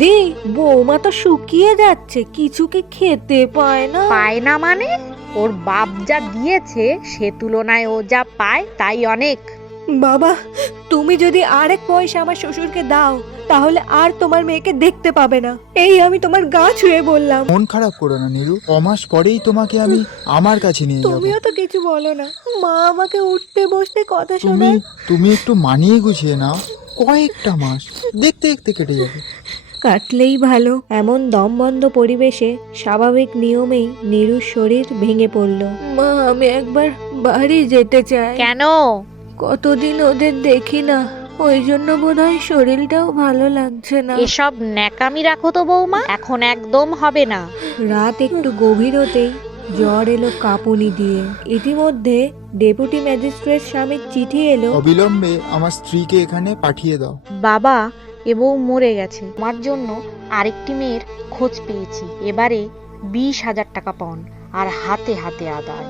দিদি, বৌমা তো শুকিয়ে যাচ্ছে, কিছু কি খেতে পায় না? পায় না মানে? ওর বাপ যা দিয়েছে সে তুলনায় ও যা পায় তাই অনেক। বাবা, তুমি যদি আরেক পয়সা আমার শ্বশুরকে দাও তাহলে আর তোমার মেয়েকে দেখতে পাবে না। এই আমি তোমার গা ছুঁয়ে বললাম। মন খারাপ করো না নীরু, 6 মাস পরেই তোমাকে আমি আমার কাছে নিয়ে যাব। তুমিও তো কিছু বলো না, মা আমাকে উঠতে বসতে কথা তুমি শোনায়। তুমি একটু মানিয়ে গুছিয়ে নাও, কয়েকটা মাস দেখতে দেখতে কেটে যাবে। কাটলেই ভালো। এমন দমবন্ধ পরিবেশে স্বাভাবিক নিয়মেই নীরুর শরীর ভেঙে পড়ল। মা, আমি একবার বাড়ি যেতে চাই। কেন? কতদিন ওদের দেখি না, ওই জন্য বোধহয় শরীরটাও ভালো লাগছে না। এসব ন্যাকামি রাখো তো বৌমা, এখন একদম হবে না। রাত একটু গভীর হতেই জ্বর এলো কাঁপুনি দিয়ে। ইতিমধ্যে ডেপুটি ম্যাজিস্ট্রেট স্বামীর চিঠি এলো। অবিলম্বে আমার স্ত্রীকে এখানে পাঠিয়ে দাও। বাবা, এ বউ মরে গেছে, আমার জন্য আরেকটি মেয়ের খোঁজ পেয়েছি। এবারে 20,000 টাকা পান আর হাতে হাতে আদায়।